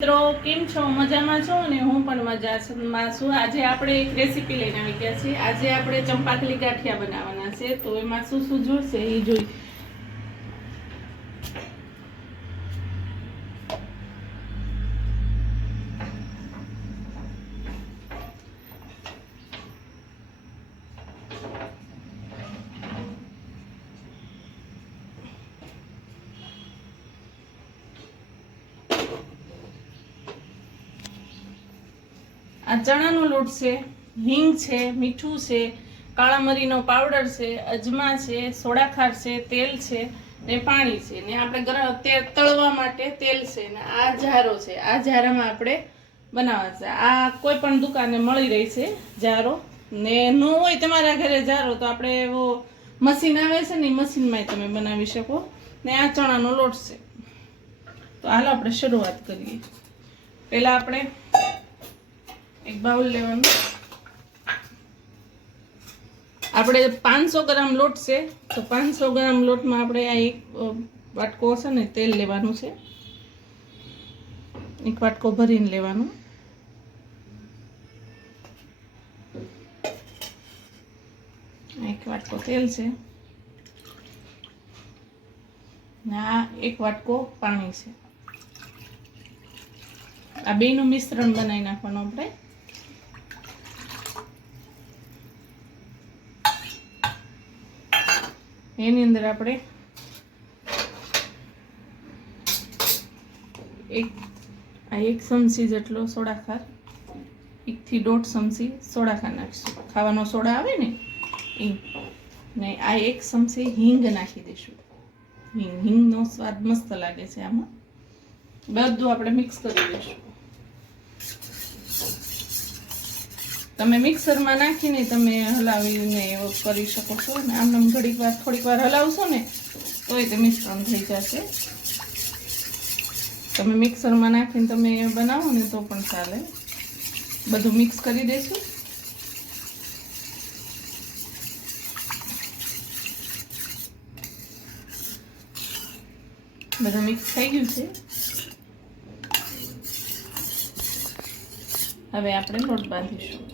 મિત્રો કેમ છો? મજામાં છો ને? હું પણ મજામાં છું. આજે આપણે એક રેસીપી લઈને આવી ગયા છીએ. આજે આપણે ચંપાકલી ગાંઠિયા બનાવવાના છે. તો એમાં શું શું જોઈશે એ જોઈ. આ ચણાનો લોટ છે, હિંગ છે, મીઠું છે, કાળા મરીનો પાવડર છે, અજમા છે, સોડા ખાંડ છે, તેલ છે ને પાણી છે ને આપણે તળવા માટે તેલ છે ને આ જારો છે. આ જારામાં આપણે બનાવવા છે. આ કોઈ પણ દુકાને મળી રહી છે જારો. ને ન હોય તમારા ઘરે જારો તો આપણે એવો મશીન આવે છે ને મશીનમાં તમે બનાવી શકો. ને આ ચણાનો લોટ છે. તો હાલો આપણે શરૂઆત કરીએ. પહેલા આપણે એક બાઉલ લેવાનું. આપણે 500 ગ્રામ લોટ છે તો 500 ગ્રામ લોટમાં આપણે આ એક વાટકો છે ને તેલ લેવાનું છે. એક વાટકો ભરીને લેવાનું. એક વાટકો તેલ છે ને આ એક વાટકો પાણી છે. આ બેનું મિશ્રણ બનાવી નાખવાનું આપણે. એની અંદર આપણે એક ચમચી જેટલો સોડા ખાંડ, 1 થી 1.5 ચમચી સોડા ખાંડ નાખીશું. ખાવાનો સોડા આવે ને એ. ને આ 1 ચમચી હિંગ નાખી દઈશું. હિંગનો સ્વાદ મસ્ત લાગે છે આમાં. બધું આપણે મિક્સ કરી દઈશું. તમે મિક્સરમાં નાખીને તમે હલાવીને એવો કરી શકો છો. ને આમ થોડીક વાર હલાવશો ને તોય તે મિશ્રણ થઈ જશે. તમે મિક્સરમાં નાખીને તમે બનાવો ને તો પણ ચાલે. બધું મિક્સ કરી દઈશું. બધું મિક્સ થઈ ગયું છે. હવે આપણે લોટ બાંધીશું.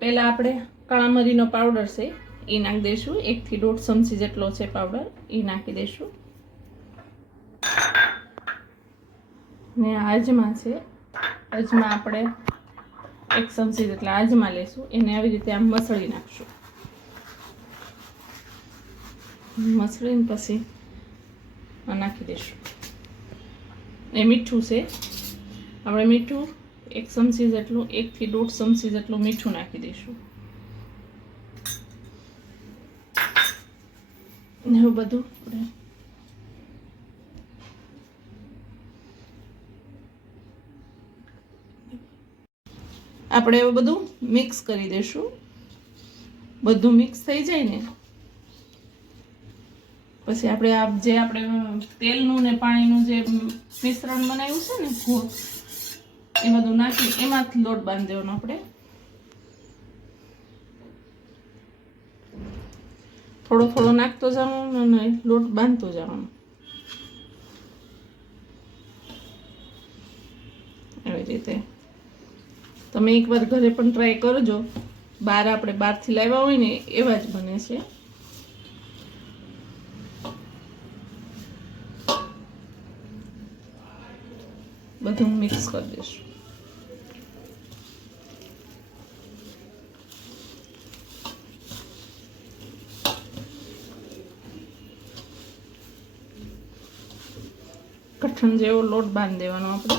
પહેલા આપણે કાળા મરીનો પાવડર છે એ નાખી દઈશું. 1 થી 1.5 ચમચી જેટલો છે પાવડર, એ નાખી દઈશું. ને અજમા છે, અજમા આપણે 1 ચમચી જેટલા અજમા લેશું. એને આવી રીતે આમ મસળી નાખશું. મસળીને પછી નાખી દઈશું. એ મીઠું છે. આપણે મીઠું 1 ચમચી જેટલું, 1 થી 1.5 ચમચી જેટલું મીઠું નાખી દઈશું. એવું બધું આપણે એવું બધું મિક્સ કરી દઈશું. બધું મિક્સ થઈ જાય ને પછી આપણે તેલનું ને પાણીનું જે મિશ્રણ બનાવ્યું છે ને ઘોળ, એ બધું નાખી એમાંથી લોટ બાંધી દેવાનો આપણે. થોડો થોડો નાખતો જવાનું અને લોટ બાંધતો જવાનું. એવી રીતે તમે એકવાર ઘરે પણ ટ્રાય કરજો. આપણે બહારથી લાવ્યા હોય ને એવા જ બને છે. બધું મિક્સ કરી દઈશું. કઠણ જેવો લોટ બાંધી દેવાનો આપણે.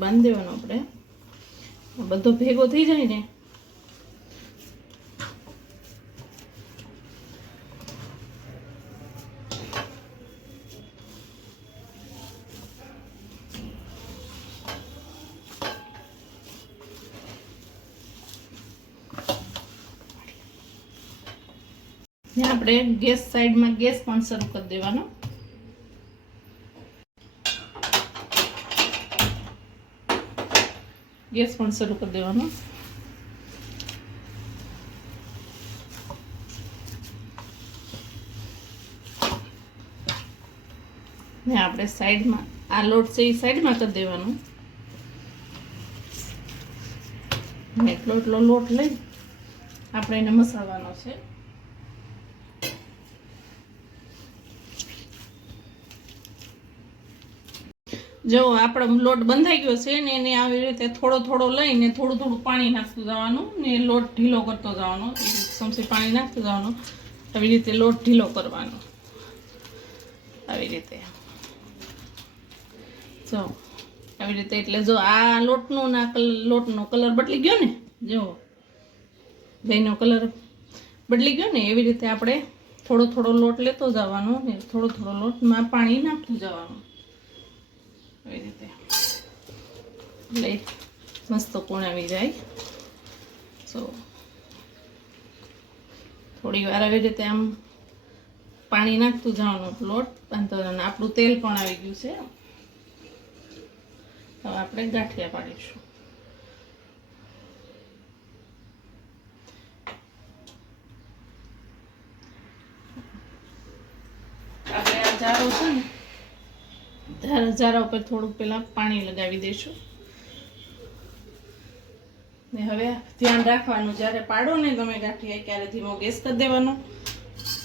બાંધી દેવાનો આપણે. બધો ભેગો થઈ જાય ને ને આપણે ગેસ સાઈડમાં ગેસ પણ શરૂ કરી દેવાનો. ગેસ પણ શરૂ કરી દેવાનો. ને આપણે સાઈડમાં આ લોટ છે એ સાઈડમાં કરી દેવાનો. ને એટલો લોટ લઈ આપણે એને મસળવાનો છે. જો આપણો લોટ બંધાઈ ગયો છે ને એને આવી રીતે થોડો લઈને થોડું પાણી નાખતું જવાનું ને લોટ ઢીલો કરતો જવાનો. ચમચી પાણી નાખતું જવાનું. આવી રીતે લોટ ઢીલો કરવાનો. આવી રીતે જો આવી રીતે. એટલે જો આ લોટનો કલર બદલી ગયો ને, જો દહીંનો કલર બદલી ગયો ને, એવી રીતે આપણે થોડો લોટ લેતો જવાનો ને થોડો લોટમાં પાણી નાખતું જવાનું. આવી રીતે એટલે મસ્ત કોણ આવી જાય. સો થોડી વાર આવી રીતે આમ પાણી નાખતું જવાનું. લોટ બાંધવાનો. આપણું તેલ પણ આવી ગયું છે. હવે આપણે ગાંઠિયા પાડીશું. આપણે આ જારો છે ને, જારા ઉપર થોડુંક પેલા પાણી લગાવી દઈશું. ને હવે ધ્યાન રાખવાનું, જ્યારે પાડો ને તમે ગાંઠિયા ત્યારે ધીમો ગેસ કરી દેવાનો.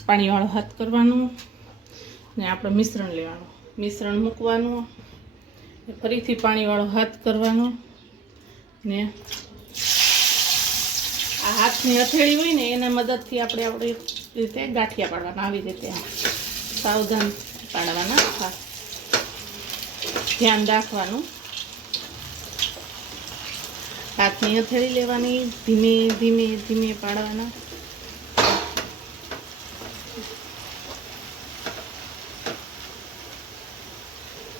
પાણીવાળો હાથ કરવાનો ને આપણે મિશ્રણ લેવાનું. મિશ્રણ મૂકવાનું. ફરીથી પાણીવાળો હાથ કરવાનો ને આ હાથની હથેળી હોય ને એના મદદથી આપણે આપણી રીતે ગાંઠિયા પાડવાના. આવી રીતે સાવધાન પાડવાના. હાથ ધ્યાન રાખવાનું. હાથની હથેળી લેવાની. ધીમે પાડવાના.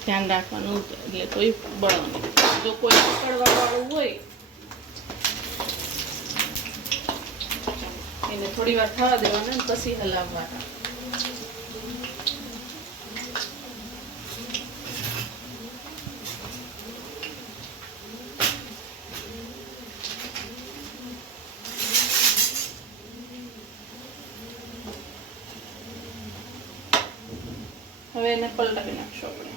ધ્યાન રાખવાનું એટલે કોઈ બળો નહીં. જો કોઈ પકડવા વાળું હોય એને થોડી વાર થવા દેવાના પછી હલાવવાના. હવે એને પલટાવી નાખશો આપણે.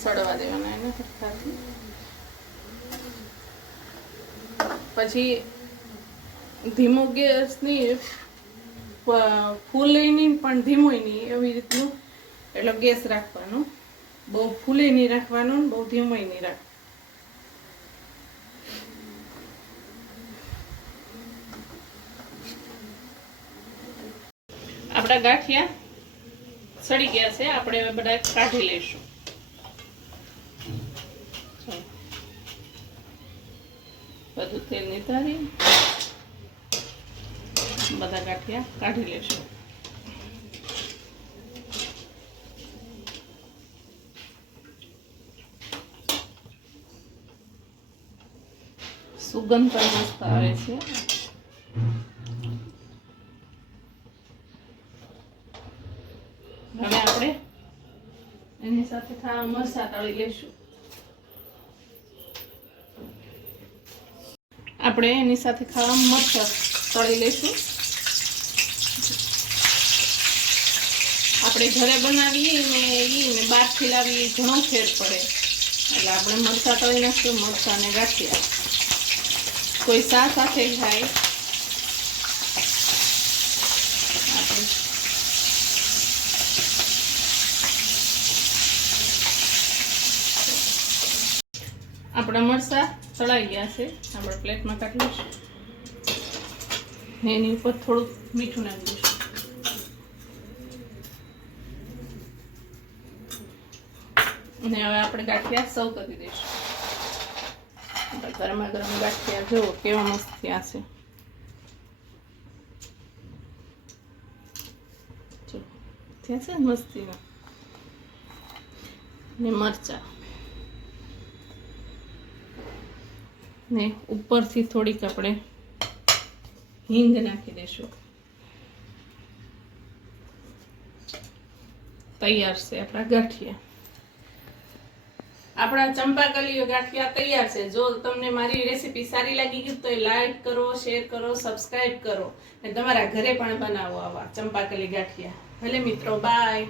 સડવા દેવાના એને સરખાથી. પછી ધીમો ગેસ નહીં, ફૂલે નહીં પણ ધીમો નહીં, એવી રીતનું એટલે ગેસ રાખવાનો. બહુ ફૂલે નહીં રાખવાનું, બહુ ધીમો નહીં રાખવાનું. આપણા ગાંઠિયા સડી ગયા છે. આપણે હવે બધા કાઢી લઈશું. બધું તેલ નિતારી બધા ગાંઠિયા કાઢી લેશું. સુગંધ પણ મસ્ત આવે છે. હવે આપણે એની સાથે ખાવા મરચાં તળી લઈશું. આપણે એની સાથે ખાવા મરચાં તળી લઈશું. આપણે ઘરે બનાવીએ ને ને બહારથી લાવીએ ઘણો ફેર પડે. એટલે આપણે મરચાં તળી નાખીશું. મરચાં ને ગાંઠિયા કોઈ શા સાથે ખાય. આપણા મરચાં તળાઈ ગયા છે. આપણે પ્લેટમાં કાઢી લઈશું. એની ઉપર થોડું મીઠું નાખી દઈશું. અને હવે આપણે ગાંઠિયા સર્વ કરી દઈશું. ગરમા ગરમ ગાંઠિયા જુઓ કેવા મસ્ત થયા છે. થયા છે મસ્તીના. ને મરચા ને ઉપરથી થોડીક આપણે હિંગ નાખી દઈશું. તૈયાર છે આપણા ગાંઠિયા. આપણા ચંપાકલી ગાંઠિયા તૈયાર છે. જો તમને મારી રેસીપી સારી લાગી ગઈ તો લાઈક કરો, શેર કરો, સબસ્ક્રાઇબ કરો અને તમારા ઘરે પણ બનાવો આવા ચંપાકલી ગાંઠિયા. ભલે મિત્રો, બાય.